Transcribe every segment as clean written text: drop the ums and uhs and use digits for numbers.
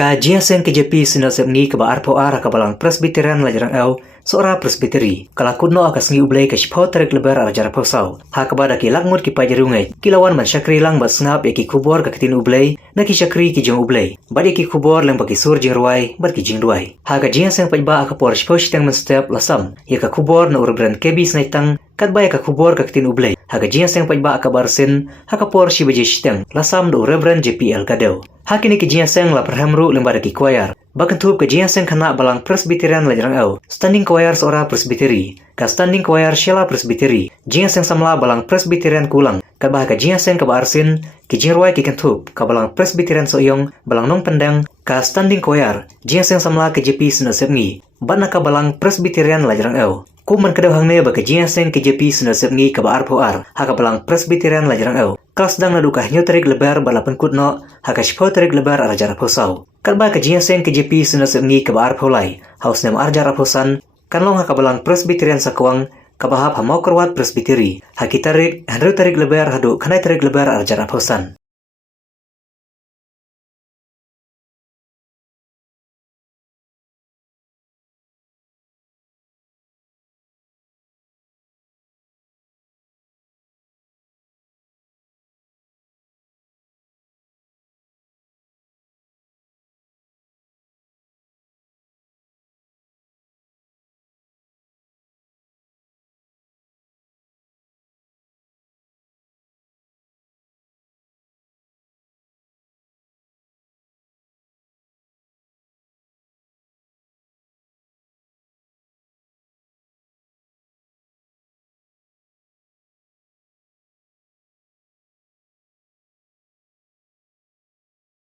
Kajian sen KJP sinasep ngi ke arpo ara kabalang presbiteran lajarang au seorang presbiteri kalakudno akas ngi ublay ke shpau tarik lebar ajar posau ha kabada ki langmut ki pajarungai kilawan man syakri lang bas ngap ki kubor ka ketin ublay na ki syakri ki jong ublay badi ki kubor lang bagi sur jing ruai bad ki jing ruai ha kajian sen pajba akapor shpau shitang men step lasam ya ka kubor na urubran kebi snaitang kat bay ka kubor ka ketin ublay ha kajian sen pajba akabar sin ha kapor shibaji shitang lasam do urubran JPL kadeu hakini ke jiaseng la perhamru lembada ki choir bakentup ke jiaseng kana balang presbiteran lajarang au standing choir seorang presbiteri ka standing choir shela presbiteri jiaseng samla balang presbiteran kulang ka bah ka jiaseng ka barsin ki jirwai ki kentup ka balang presbiteran soyong balang nong pendang ka standing choir jiaseng samla ke JP sinasepngi bana ka balang presbiteran lajarang au kuman kedau hangne ba ke jiaseng ke JP sinasepngi ka bar poar ha ka balang presbiteran lajarang au kas dang na dukah nyo tarik lebar balapan kutno haka shpau tarik lebar arjar posau kalba ka jiaseng ke JP sinasep ngi ka bar polai haus nem arjar posan kanlong haka balang presbiteran sakwang kabahap hamau kerwat presbiteri haki tarik handru tarik lebar hadu kanai tarik lebar arjar posan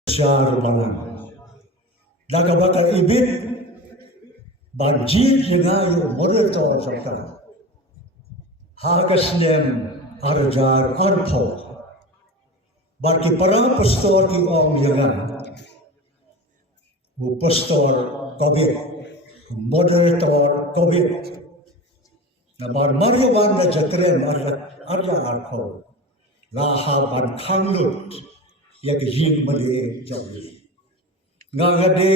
Syar balang daga bakar ibit banjir yengayo moderator sakar hagasnem arjar arpo bagi para pastor ki ong yengan bu pastor covid moderator covid nabar mario banda jatren arja arpo laha ban khanglut ya kejin mali jauh ngade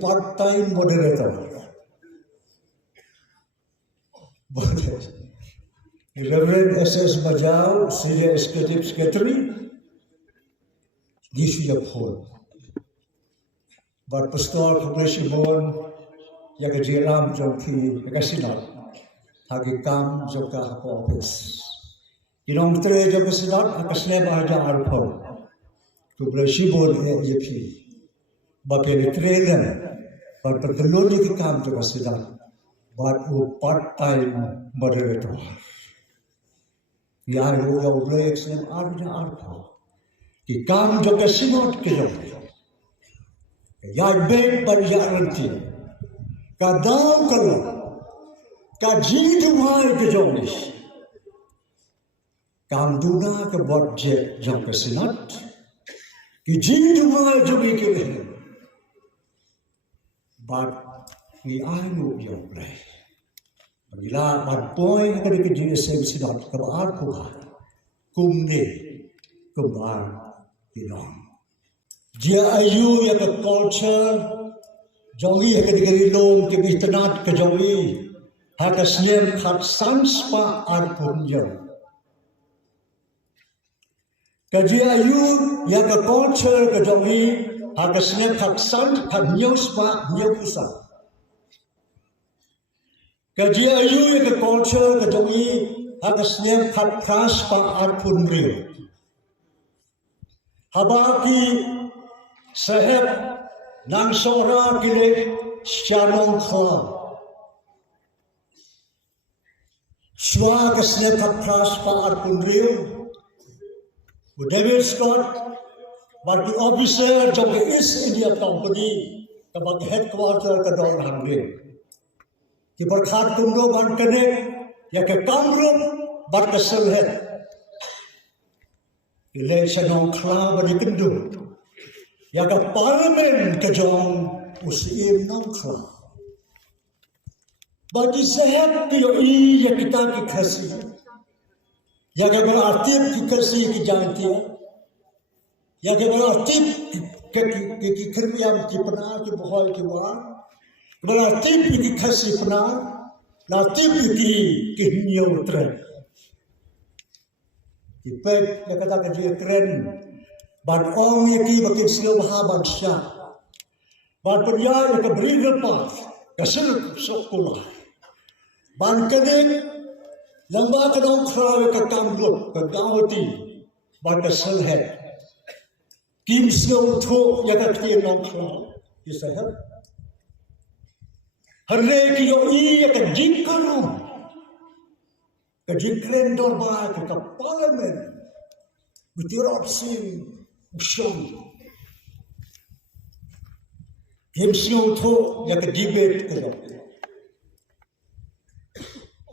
part-time moderator Reverend SS Majau Senior Executive Secretary gisu ya phol bar pastor Corporation Board ya kejiram jongki ya kasinat hagi kam joka office inong tre joka sinat akasne bahaja arpol Corporation Board AJP Bapak trailer, bapak telur di kam juga sedang, bapak part-time moderator. Yang boleh eksem arja arpa, di kam juga sinot kejauh. Yang baik berjalanti, kadang kalau kaji dumai kejauh. Kam duna ke budget jang kesinat, kaji dumai juga kejauh. But ni anu yang play. Bila bad boy kada ke GSM sidot ka baar ko kumne kumar pinong. Dia ayu ya ke culture jongi ya ke digerilong ke bitanat ke jongi ha ka snem khat sans pa ar punjo. Ka dia ayu ya ke culture ke jongi Hakasnya kaksan kan news pa nyusa. Kaji ayu ke culture ke jongi hakasnya kakras pa arpun rio. Habaki seheb nang sora kile shanong kha. Shwa kasnya kakras pa arpun rio. David Scott bagi officer jong East India Company kabag headquarter ka Don Hangre ki berkhat kumdo ban kene ya ke kamrup bar ka selhet election on kla bari kendu ya ke parliament ka jong usim nong kla bagi sehat ki yo I ya kita ki khasi ya ke berarti ki khasi ki janti ya ke berarti ki kriam ki pena ki bohoi ki wa bala tip ki khasi pena la tip ki hinyo tre ki pet le kata ka dia keren ban ong ye ki bakin silo bahaban sya ban penya le ka beri lepas ka sil sekolah ban kedek lamba ka dong krawe ka kamblok ka gawati ban ka selhet kim silo tho ya ka tiang nong krawe ki sehat harre ki yo I ya ka jingkaru ka jingkren dorba ka parliament butirap sin usyong kim silo tho ya ka debate ka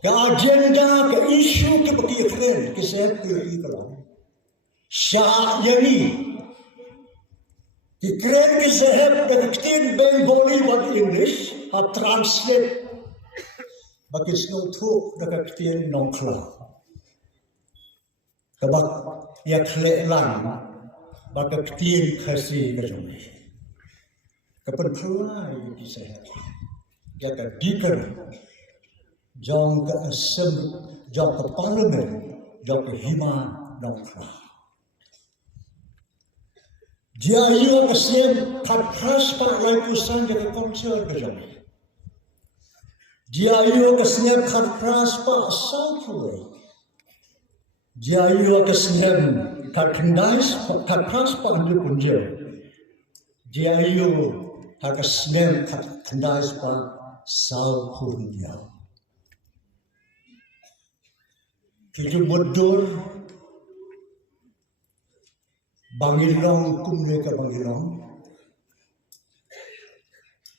ka agenda ka issue ke baki kren ke sehat ki kalam sya yani ki kren ki sehat ka ktin Bengali wat English ha translate baki silo tho ka ktin nongkla ka bak ya khle lang bak ktin khasi ka jome ka pen phlai ki sehat ya ka dikar jong ke asem jong ke parlimen jong ke hima nongkla dia yo ke sem khat khas pa lai pusan ke konser ke jong dia yo ke sem khat khas pa southway dia yo ke sem khat khas pa andu punje dia yo ke sem khat khas pa south punja Kiju mudur Bangilong kumle ka Bangilong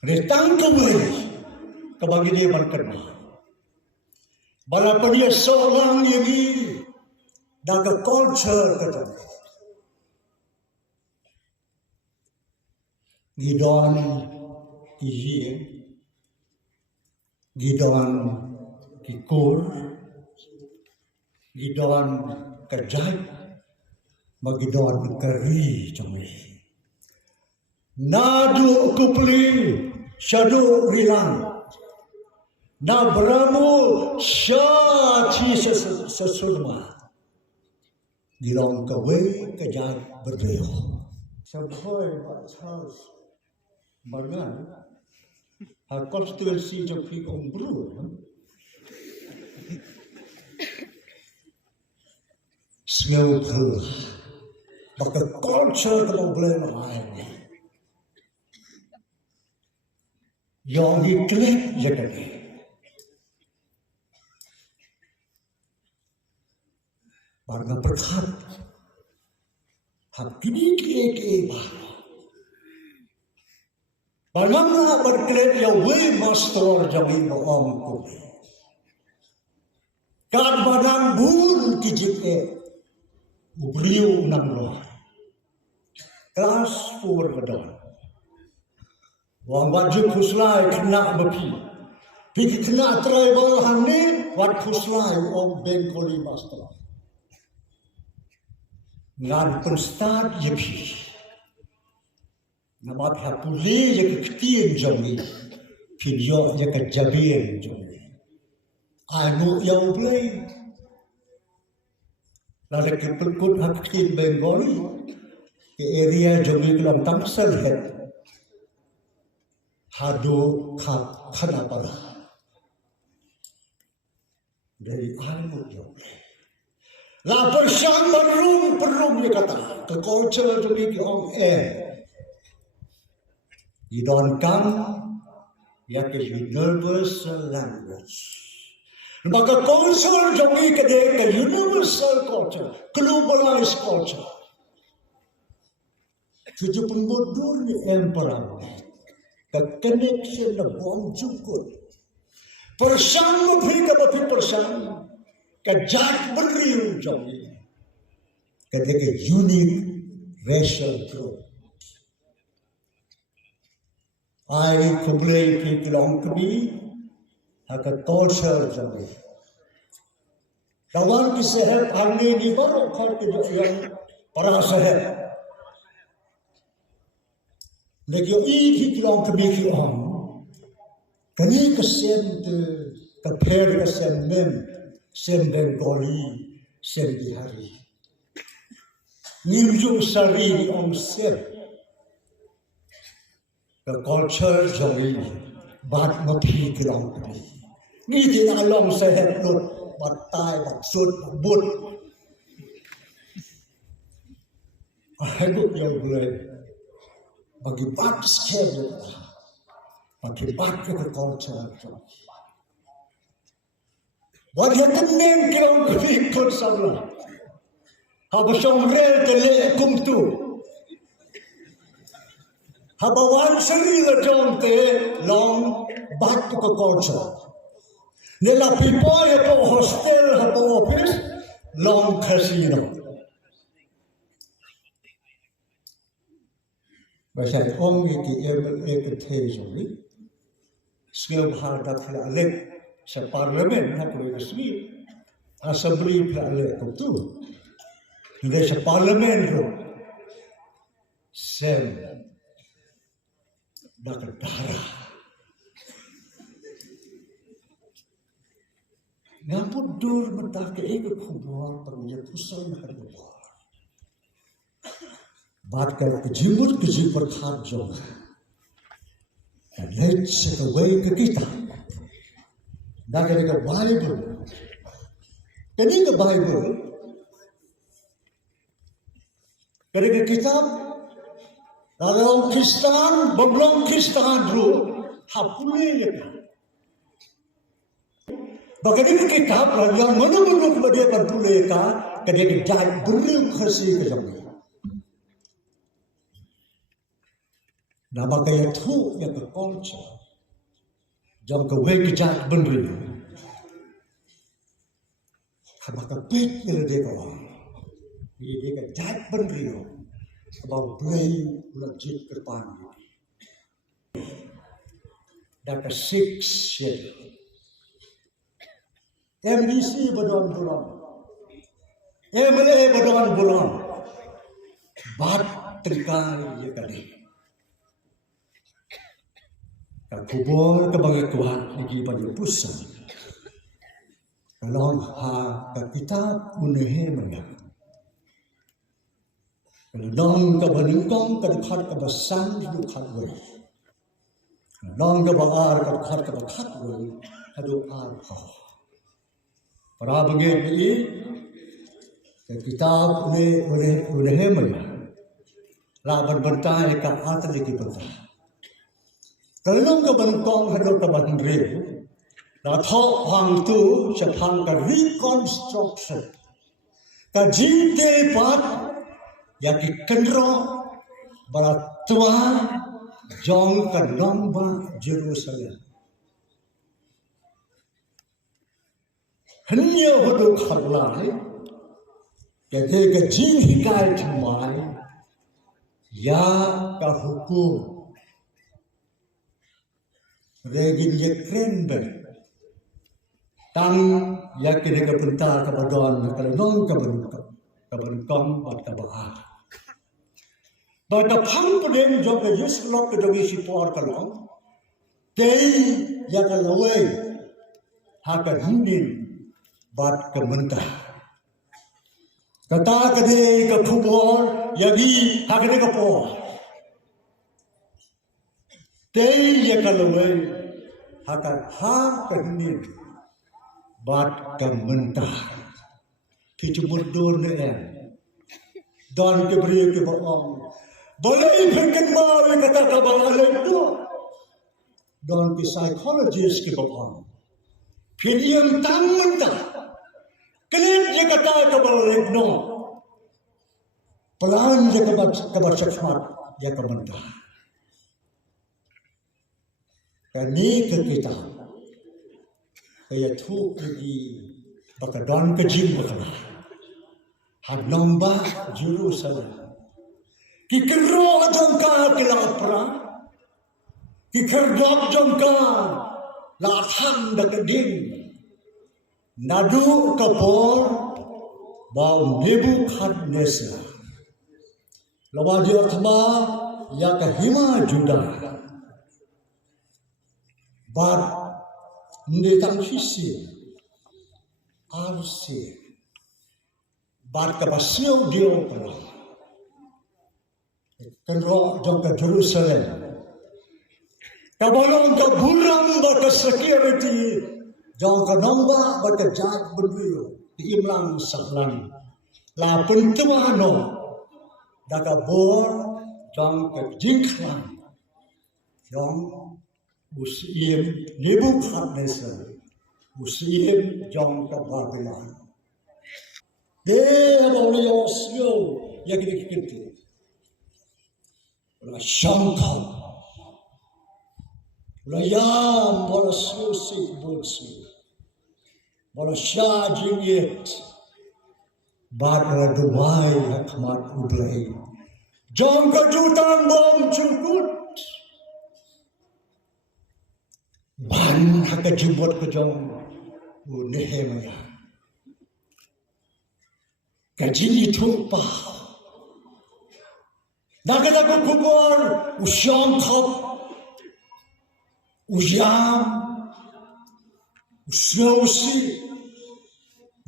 Retang kawai ka Bangile Balkana Balapaniya seorang yagi daga culture kata Gidon Kiye Gidon Kikur Gidon kerjai, magidon keri cumi. Nadu kupli, syadu rilang. Na beramu syati sesulma. Gilong kawe kerjai berbeo. Sampai Charles Bangan, konstitusi Jopi Ombru. Smell good. But the culture of the mind. Yang diklik jadi. Barang berkat. Hak kini kiki bah. Barang berklik yang we master jadi bohong kuli. Kad badan bun kijik Ubriu nang roh. Kelas 4 kedon. Wang wajib kuslai kena bepi. Piki kena tribal hane wat kuslai om Bengali master. Ngan terstad yepi. Namat hapuli ye ketien jami. Pinyo ye kejabien jami. Anu yang play. Lalu kita pun hakiki Bengali ke area jami kelam Tangsel het hado khanapara dari anu jami. La persian perum ye kata ke culture jami ke ong you don't come ya ke universal language. Maka konsul jami kedai universal culture, globalized culture. Tujuh penbodur ni emperor, ke connection na bom jukut. Persang lebih ke bapi persang, ke jat beriu jami, kedai ke unique racial group. I kumulai ki kelong kami. Hak culture jami. Kawan ki sehat hari ni baru kau kerja yang para sehat. Negyo iki kilong kami kilong. Kani kasem te kapher kasem mem sem Bengali sem Bihari. Nimjung sari ong sem. The culture joy bat mapi kilong kami. Ni tin along sa heplot bat tai bat sud but. Ahaduk yang boleh bagi bat skem bagi bat ke culture joy. Wat het nem kilong kami kon sabla. Habasong rel te le kumtu. Habawan sari la jom te long bat ke culture. Nila people hapo hostel hapo office long casino. Basay ong iki ek tejori. Skill hardat fil alek sa parliament na ko resmi. Assembly fil alek ko tu. Hindi sa parliament ro. Sem dakadara. Ngapod dur matake ikut kubur permuja pusay na kadubor. बात कर जिमुर किसी पर खाद जो let's take away the kita na ka Bible kani ka Bible kani ka kitab dalam Kristen belum Kristen ru hapule ya bagani ka kitab yang mana-mana kepada perpule ka kani ka jai beri khasi ka jam nama kaya tu yang ke culture, jam ke wajah beri, kama ke pet yang dia kau, dia ke jat beri, abang beri ulah jit kerpan, dah ke six share, MDC berdoan bulan, MLA berdoan bulan, bat terkali ya kali. Kubur kebagai kuat lagi pada pusat. Kalau kitab unehe mana. Kalau dong kebanungkong kedekat kebesan dekat gue. Dong kebagar kedekat kedekat gue. Aduh arha. Para begini kitab unehe mana. Laban bertanya ke atas lagi bertanya. Kalau ke bentong hadap ke bandre, la thok hang tu sepang ke reconstruction, ke jinte pat, ya ki kendro, beratua, jong ke nomba Jerusalem. Hanya hadap kharlai, jadi ke jin hikai cumai, ya ke hukum. Regin ye krenber tang yakin ke pentar ke badon ke non ke benkong bat ke bahar bat ke phang pudem jo ke yus lok ke dogi sipor ke long tei ya ke lawai ha ke hindin bat ke mentah kata ke de ke khubor ya di ha ke por tei ya ke lawai akan hangkenin bat kementah kita berdur dengan dan keberi ke bohong boleh fikir mau kata kabar alam tu dan ke psikologis ke bohong pilih tang mentah kalian dia kata kabar alam no pelan dia kabar seksmat dia kementah. Kani ke kita, kaya tu lagi bakadon ke jim bakala, had nomba Jerusalem. Kikero jongka kilapra, kikerdok jongka lathang dakadin, nadu kapor bau Nebukadnezar. Lawa dia thma ya kahima juda bar ndetang sisi arsi bar kabasyo dio pala kenro jong ke Jerusalem kabalong ka buram ba ka security jong ka nomba ba ka jat benduyo imlang saklan la pentuano daga bor jong ke jingklan jong usim Nebukadnezar usim jong ke Babylon boleh osyo ya kita la shankal la yam bola susi bolsi bola shajingit Bada duwai hakmat ublai jong ka jutang bom cukut ban haka jubot ke jong Nehemia kajini tupa Naga kubur usyang kap usyam usyausi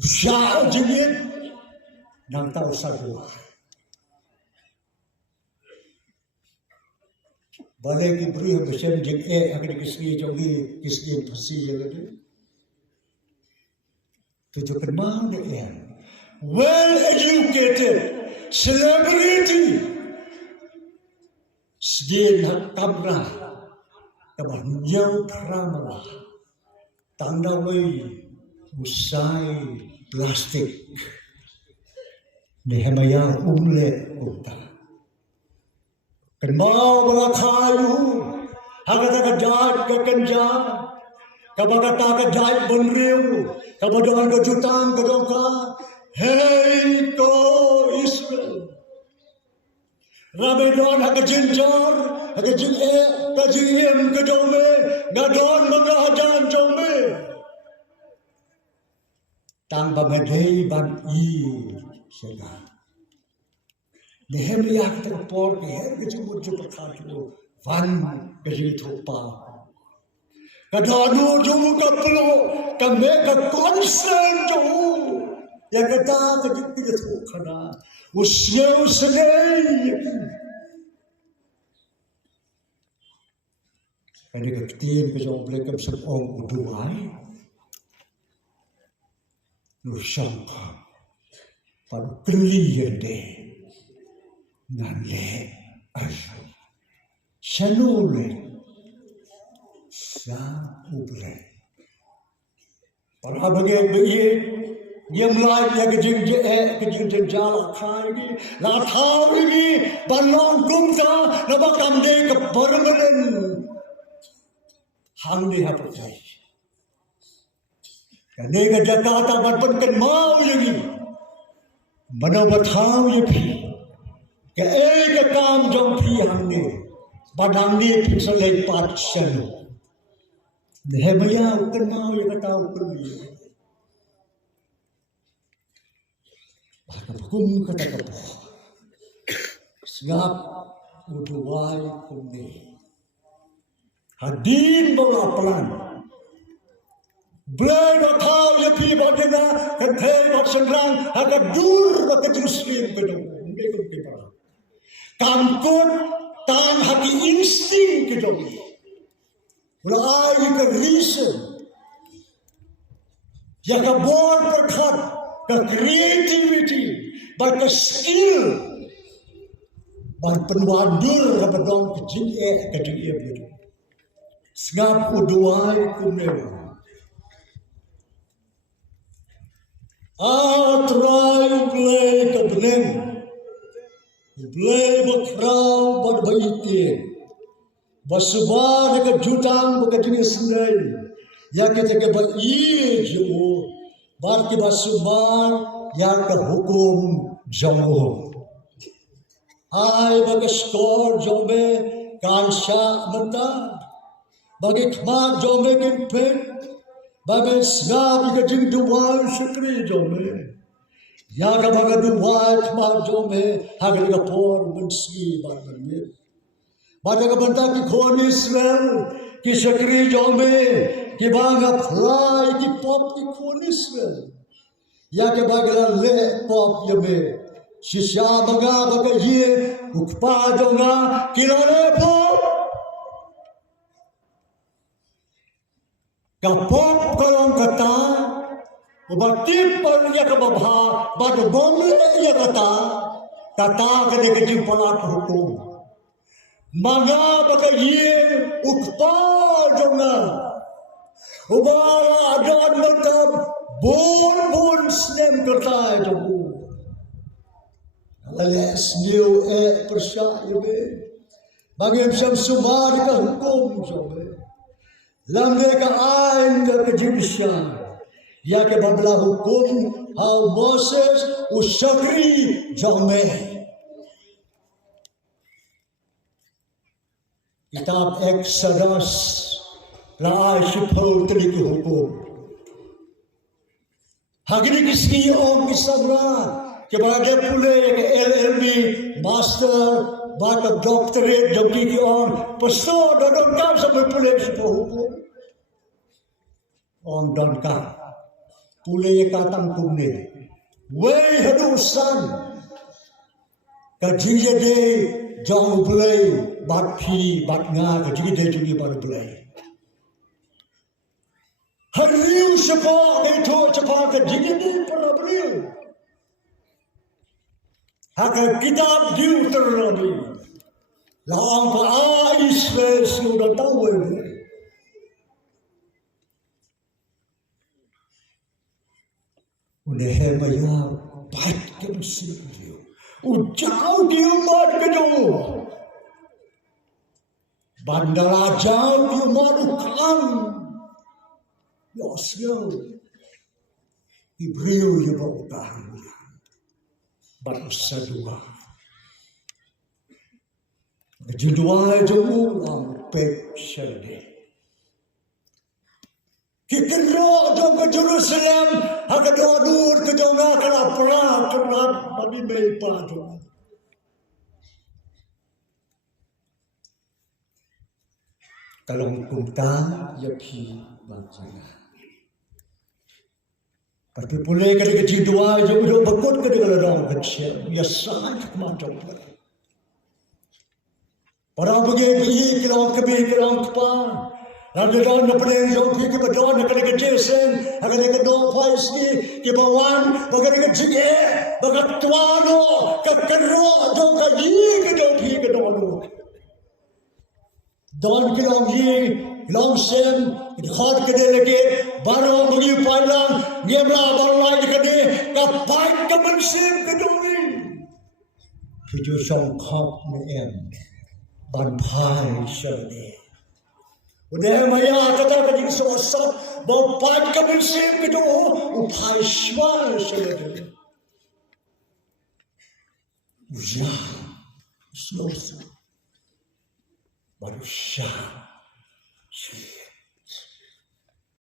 usyao jengit nang tahu sadua balik ibri bersem jeng akan kisni jongi kisni pasi jadi tujuh kenal dia well educated celebrity sedih nak kamera kabar nyau pramala tanda wei usai plastik Nehemia umle uta kenmau bala kayu hagata ka jat ka kenja kabagata ka jat benriu kabadon ka jutang ka dongka hey ko Israel Rabedon haka jinjar haka jinge ka jiem ka dome ngadon mga hajan dome tang bamadei ban i sega Nehemia kita por ke her ke jumut jumut khatu van ke jithupa kadanu jumu ka plo ka me ka consent jo ya kata ka jikti thu khana usyau sedai ada ketin ke jong blek kam sepong uduai nur syangka pada clear deh nanle asal shalule sa ubre para bagai begini dia mulai dia kejeng jala kaki la thau ini balong kumta la bakam de ke permanent hang dia percaya kan dia ke Jakarta berpenken mau lagi mana berthau ye phi ke ke kam jong phi hang ne badang ni pixelai pat selu Nehemia ukan mau ye kata ukan ye hukum kata kata sebab uduai kumni hadin bawa pelan Bleda kau ye pi badena kenthe bat sendrang agak dur ke Jerusalem kedong mereka kita kamkut tang hati insting kedong mulai ke reason ya ke bor perkat ke creativity but ke skill but penwadur ke bedong ke jinge bedu ngap uduai kumnewa try play ke benem play bakrau berbaitin basubar ke jutang ke jenis sendiri ya kita ke bai jo bar ke basubar ya ke hukum jauh ai bagi skor jombe kansha mata bagi khmat jombe kimpen babe snap ke jing duwal shukri jombe ya ka baga duwal khmat jombe hagal ka por munsi ban Pada kebanta ki khon Israel, ki sakri jome, ki banga fly, ki pop ki khon Israel. Ya ke bagala le pop yame. Shisha baga baga ye, ukpa donga, kilale pop. Kapop kalong kata, ubatip par ya kababha, bad bomle ya kata kade kejimpalat hukum. Maga baga ye, ukpa donga. Ubara adan matab, bon snem kata jabu. Alias new persya yabe. Bagi syam sumar ka hukum jabe. Lamde ka ain ka judicial. Ya ke babla hukum how Moses usakri jame. Kitab Exodus la shipol teliki hukum. Hagini kiski om kisabra. Kepada pule ke LLB, master, bata doctorate, jauki ki on, pastor, don kam sampai pule sebuah hukum. On don kam, pule katang kumne, wei hadusan, kajiya de jauh pule, bat pi, bat nga, kajiya de jungi baru pule. Hariu sepak, itu sepak kajiya de pernah beliau. Haka kitab Deuteronomy laang pa Israel sudah tahu ini. Nehemia baik ke Mesir dia. Jauh dia mat ke jauh. Bandara jauh dia malukan. Yosio. Ibreu dia bawa tahan. Bangsa dua. Judua jauh ang pek syade. Kikero jauh ke Jerusalem, agak dur ke jauh nak perang kenap bagi mereka jauh. Kalau kunta yaki bangsa. Tapi pulai kada kecil dua je udah bekut kada kalau orang kecil ya sangat macam tu. Para pergi kilang kebi kilang kepan. Lalu dah nak pergi jauh pergi ke dah nak kada kecil sen, akan nak dah faiz ni ke bawan, bagai kecil bagai tuano, kekero jauh kaji ke jauh pergi ke dah lu. Dan kilang ye kilang sen khad ke dia lagi baru bagi pandang ngemla baru lagi ke dia kapai ke mensim ke duri tujuh song khap ni em ban pai syade udah maya kata ke jing sosap bau pai ke mensim ke duri upai syal syade uja slow baru syal